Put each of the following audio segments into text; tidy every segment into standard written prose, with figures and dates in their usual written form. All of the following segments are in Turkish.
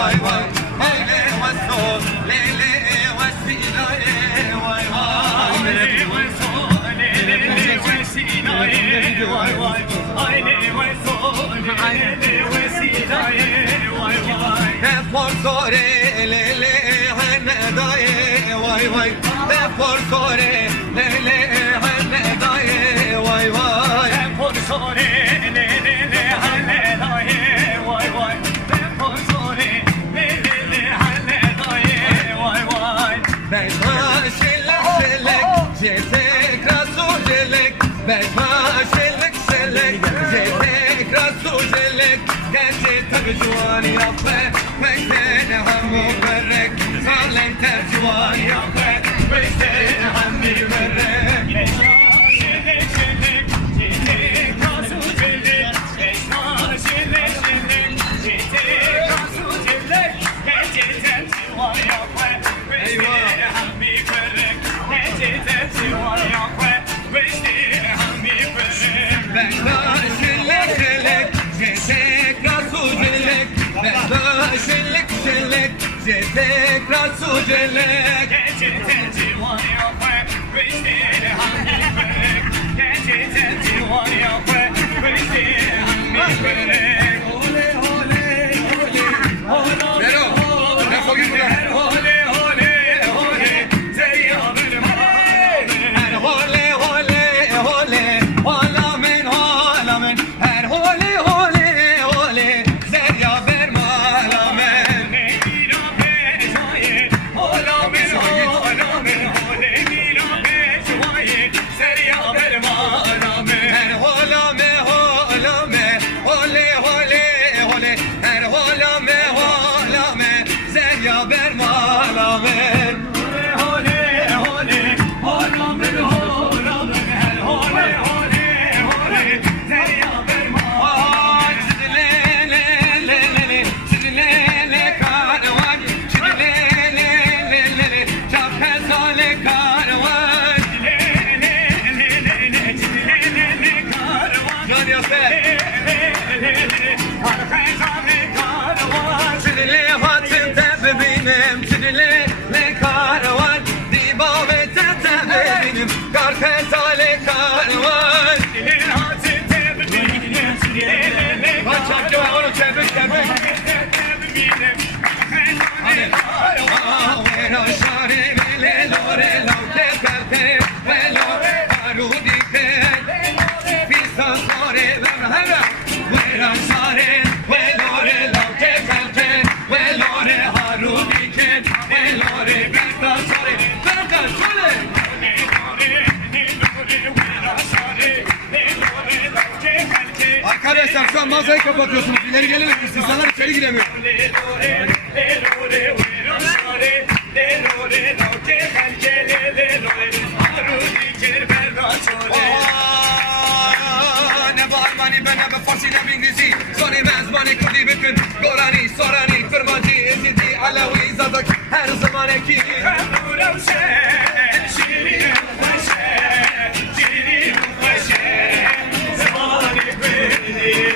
vay vay. Hele ve sol, lele ve sinaye vay vay. Hele ve sol, lele ve sinaye vay vay. Hele ve sol, lele ve sinaye vay vay. Por sore lele hanne daye vay vay. Por sore lele hanne daye vay vay. Por sore lele hanne daye vay vay. Por sore lele hanne daye vay vay. Beşma şelek şelek cetek rasu celek. Beşma şelek şelek cetek rasu celek. Gerçi tabi juan yapma. Beşte hammi verrek. Salen tercüvan yapma. Beşte hammi verrek. Beşma şelek şelek cetek rasu celek. Beşma şelek şelek cetek rasu celek. Gerçi tercüvan yapma. Beşte hammi verrek. Gerçi tercüvan yapma. Beşte hammi verrek. Beşte şelek şelek cetek rasu celek. Beşte şelek şelek cetek rasu celek. Gerçi tercüvan yapma. Beşte hammi verrek. Gerçi tercüvan yapma. Beşte hammi verrek. Ole ole ole ole. Vero, ne koyun burada? Ole ole ole. Zeyya benim her ole ole ole. Alamen alamen. Her ole ole ole. Zeyya benim alamen. Ne dira becaye. Alamen alamen ole. Dira becaye. Zeyya benim alamen. Her olame olame. Ole ole ole. Her olame olame. Zeyya benim alamen. Ole ole ole. Alamen alamen. Her ole ole ole. Zeyya benim alamen. Çidilele lele. Çidilele karvan. Çidilele lele. Çapezale karvan. Çidilele lele. Çidilele karvan. Can Yaser. Çidilele karvan. Çidile hatım tepe benim. Çidilele karvan. Diba ve tete benim. Karpezale karvan. Çidile hatım tepe benim. Çidilele karvan. Çakçı var onu çevir çevir. Vero şare vele lore lote perte velo arudike pisa sore vero vero şare velore lote perte velore arudike velore pisa sore perte sore Arkadaşlar şu an mağazayı kapatıyorsunuz. İleri gelin, insanlar içeri giremiyor. Ne bağırmani ben ne farsi ne İngilizce. Soni mezmani kurdi bütün Gorani, Sorani, Kırmacı, Ezidi, Alevi, Zadak her zaman eki. Ben buram sen, şirin başe, şirin başe. Zamani beni,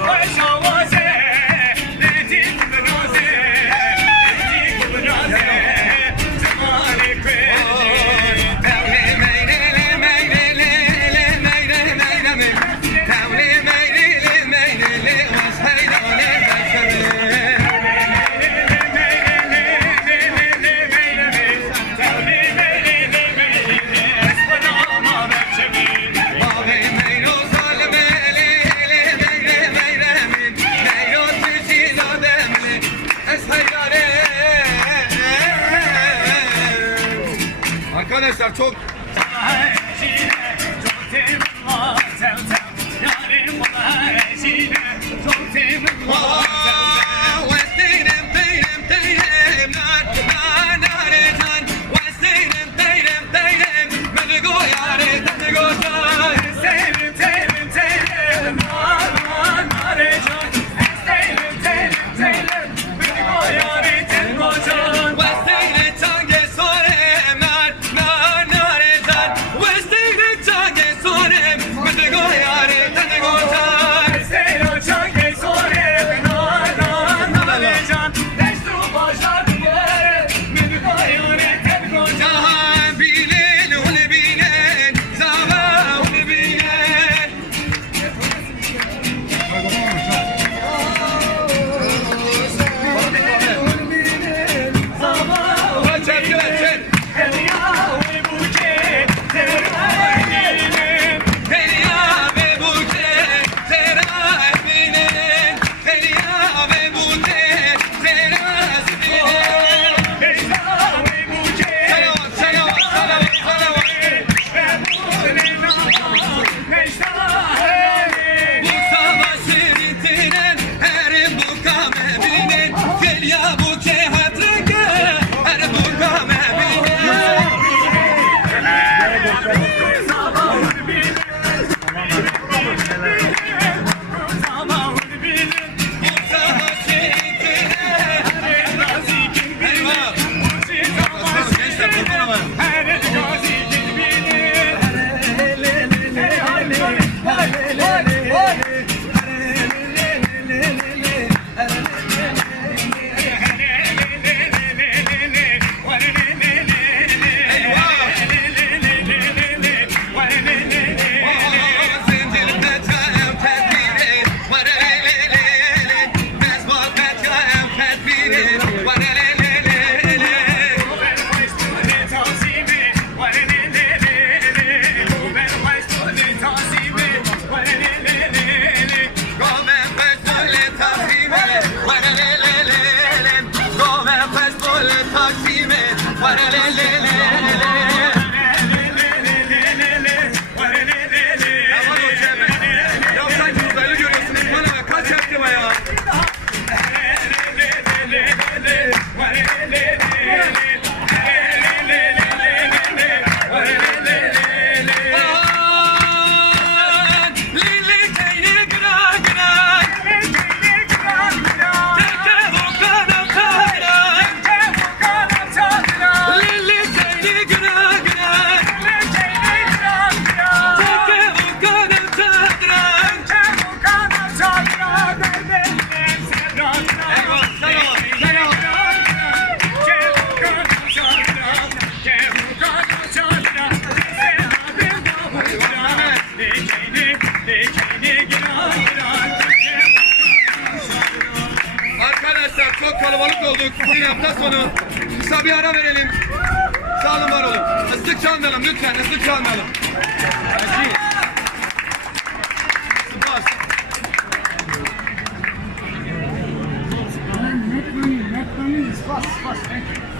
başa vaze, nedim naze, nedim naze. Zamani beni, tevle meyrele meyrele meyrele meyrele. Tevle meyrele meyrele vas heydane bekle. Arkadaşlar çok çok kalabalık olduk. Bugün hafta sonu. Kısa bir ara verelim. Sağ olun, var olun. Islık çalmayalım lütfen, ıslık çalmayalım. Net money is fast. Thank you.